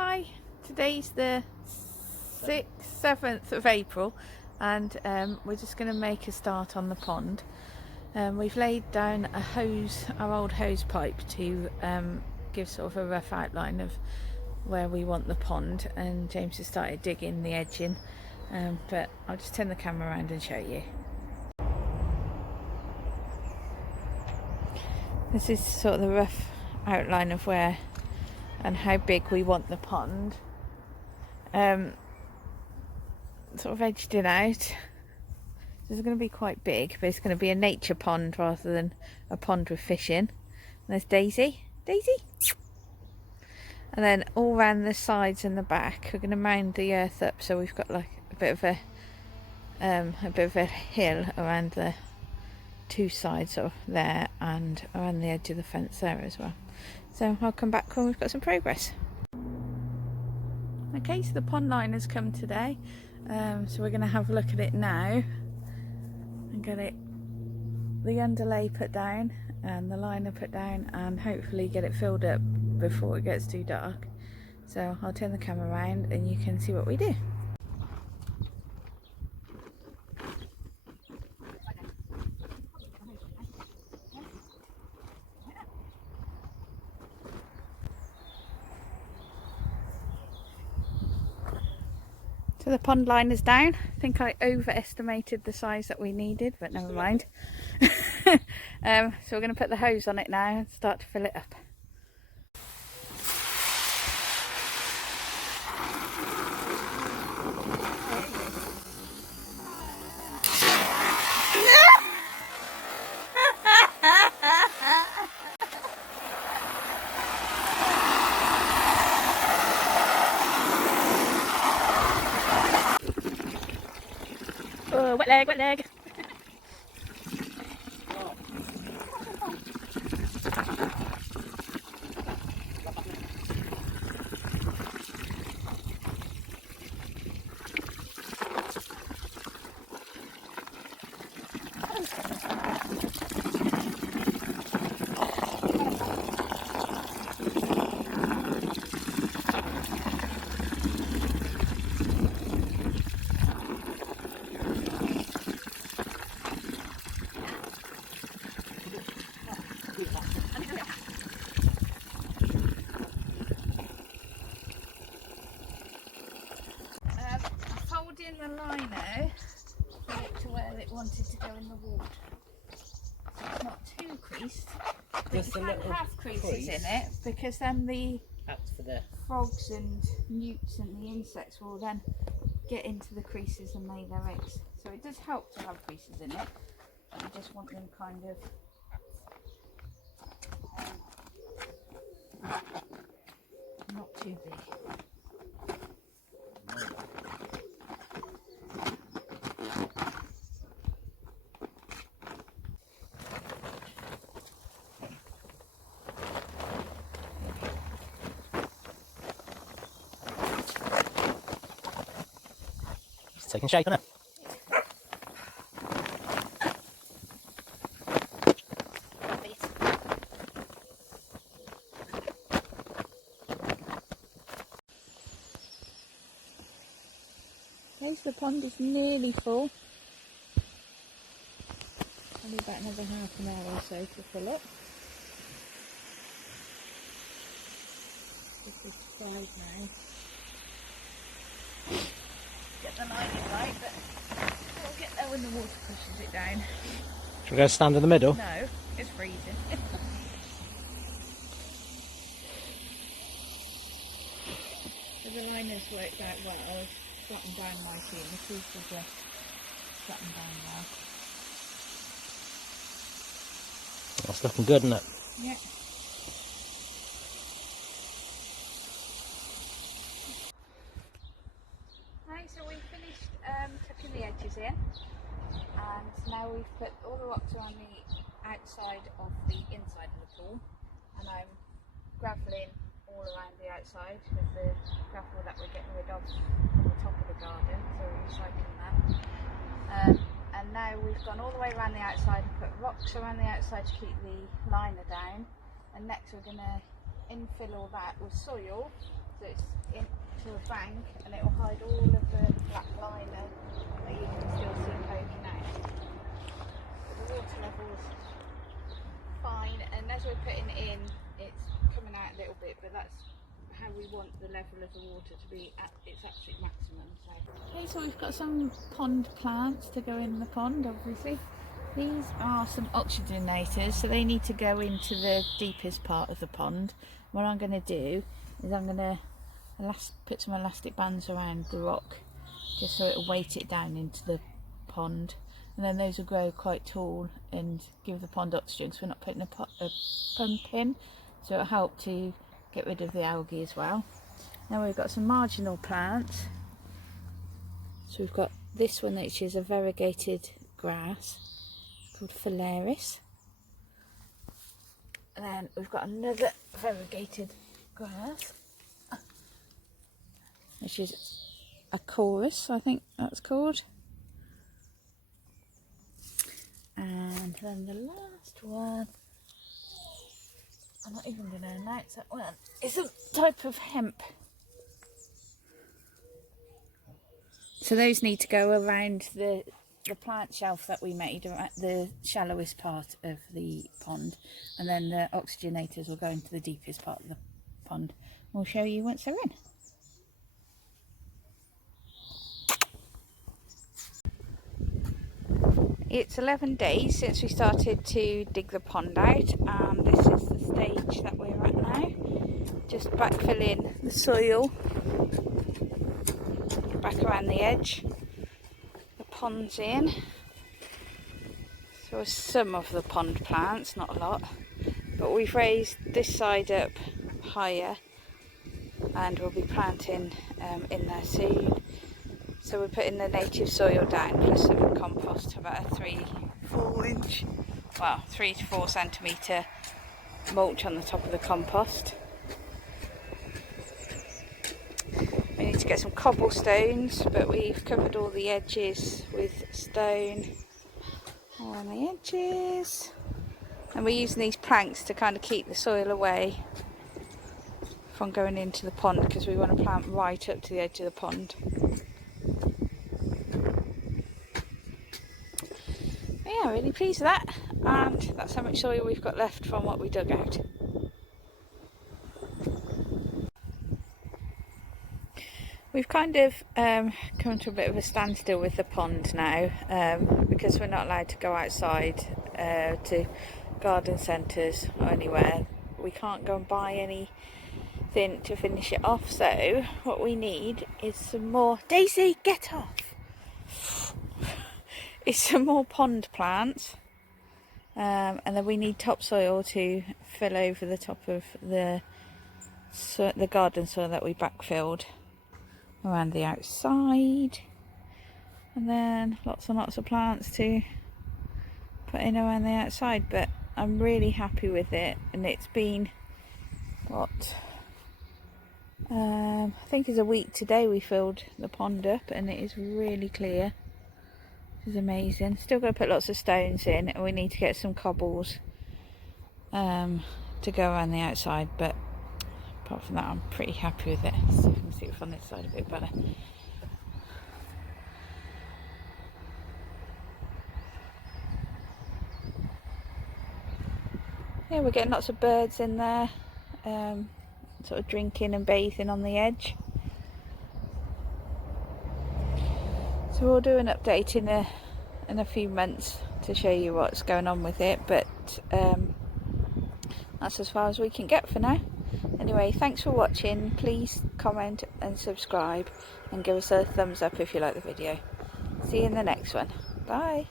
Hi, today's the 7th of April and we're just going to make a start on the pond. We've laid down a hose, our old hose pipe, to give sort of a rough outline of where we want the pond, and James has started digging the edging, but I'll just turn the camera around and show you. This is sort of the rough outline of where and how big we want the pond. Sort of edged it out. This is going to be quite big, but it's going to be a nature pond rather than a pond with fish in. And there's Daisy. And then all around the sides and the back, we're going to mound the earth up, so we've got like a bit of a hill around the two sides, sort of there and around the edge of the fence there as well. So I'll come back when we've got some progress. Okay, so the pond line has come today, so we're going to have a look at it now and get the underlay put down and the liner put down, and hopefully get it filled up before it gets too dark. So I'll turn the camera around and you can see what we do. So the pond line is down. I think I overestimated the size that we needed, but never mind. So we're going to put the hose on it now and start to fill it up. Oh, wet leg. Folding the liner to where it wanted to go in the water. So it's not too creased, but you can't have creases in it, because then that's for the frogs and newts and the insects will then get into the creases and lay their eggs. So it does help to have creases in it, but you just want them kind of not too big. It's taking shape, isn't it? Okay, so the pond is nearly full. Only about another half an hour or so to fill up. This is 5 now. Get the lining right, but we'll get there when the water pushes it down. Should we go stand in the middle? No, it's freezing. So the liner's worked out well. I've flattened down nicely, and the creases are flattened down well. That's looking good, isn't it? Yeah. Right, so we've finished tucking the edges in, and now we've put all the rocks around the outside of the inside of the pool, and I'm gravelling all around the outside with the gravel that we're getting rid of from the top of the garden, so we're recycling that. And now we've gone all the way around the outside and put rocks around the outside to keep the liner down, and next we're going to infill all that with soil so it's into a bank, and it will hide all of the black liner that you can still see poking out. But the water level's fine, and as we're putting it in, it's coming out a little bit, but that's how we want the level of the water to be at its absolute maximum. Okay, so we've got some pond plants to go in the pond, obviously. These are some oxygenators, so they need to go into the deepest part of the pond. What I'm going to do is I'm going to put some elastic bands around the rock, just so it'll weight it down into the pond, and then those will grow quite tall and give the pond oxygen, so we're not putting a pump in, so it'll help to get rid of the algae as well. Now we've got some marginal plants, so we've got this one which is a variegated grass called Phalaris, and then we've got another variegated grass which is a chorus, I think that's called, and then the last one, I'm not even going to announce that one, it's a type of hemp. So those need to go around the plant shelf that we made at the shallowest part of the pond, and then the oxygenators will go into the deepest part of the pond. We'll show you once they're in. It's 11 days since we started to dig the pond out, and this is the stage that we're at now. Just backfilling the soil back around the edge. The pond's in. So some of the pond plants, not a lot, but we've raised this side up higher, and we'll be planting in there soon. So we're putting the native soil down plus some compost, about a 3 to 4 centimetre mulch on the top of the compost. We need to get some cobblestones, but we've covered all the edges with stone on the edges, and we're using these planks to kind of keep the soil away from going into the pond, because we want to plant right up to the edge of the pond. Yeah, really pleased with that, and that's how much soil we've got left from what we dug out. We've kind of come to a bit of a standstill with the pond now, because we're not allowed to go outside to garden centres or anywhere. We can't go and buy anything to finish it off, so what we need is some more... Daisy, get off! It's some more pond plants, and then we need topsoil to fill over the top of the garden soil that we backfilled around the outside, and then lots and lots of plants to put in around the outside. But I'm really happy with it, and it's been I think it's a week today we filled the pond up, and it is really clear. Is amazing. Still got to put lots of stones in, and we need to get some cobbles to go around the outside, but apart from that I'm pretty happy with it. So you can see it on this side a bit better. Yeah, we're getting lots of birds in there, sort of drinking and bathing on the edge. So we'll do an update in a few months to show you what's going on with it, but that's as far as we can get for now. Anyway, thanks for watching. Please comment and subscribe, and give us a thumbs up if you like the video. See you in the next one. Bye.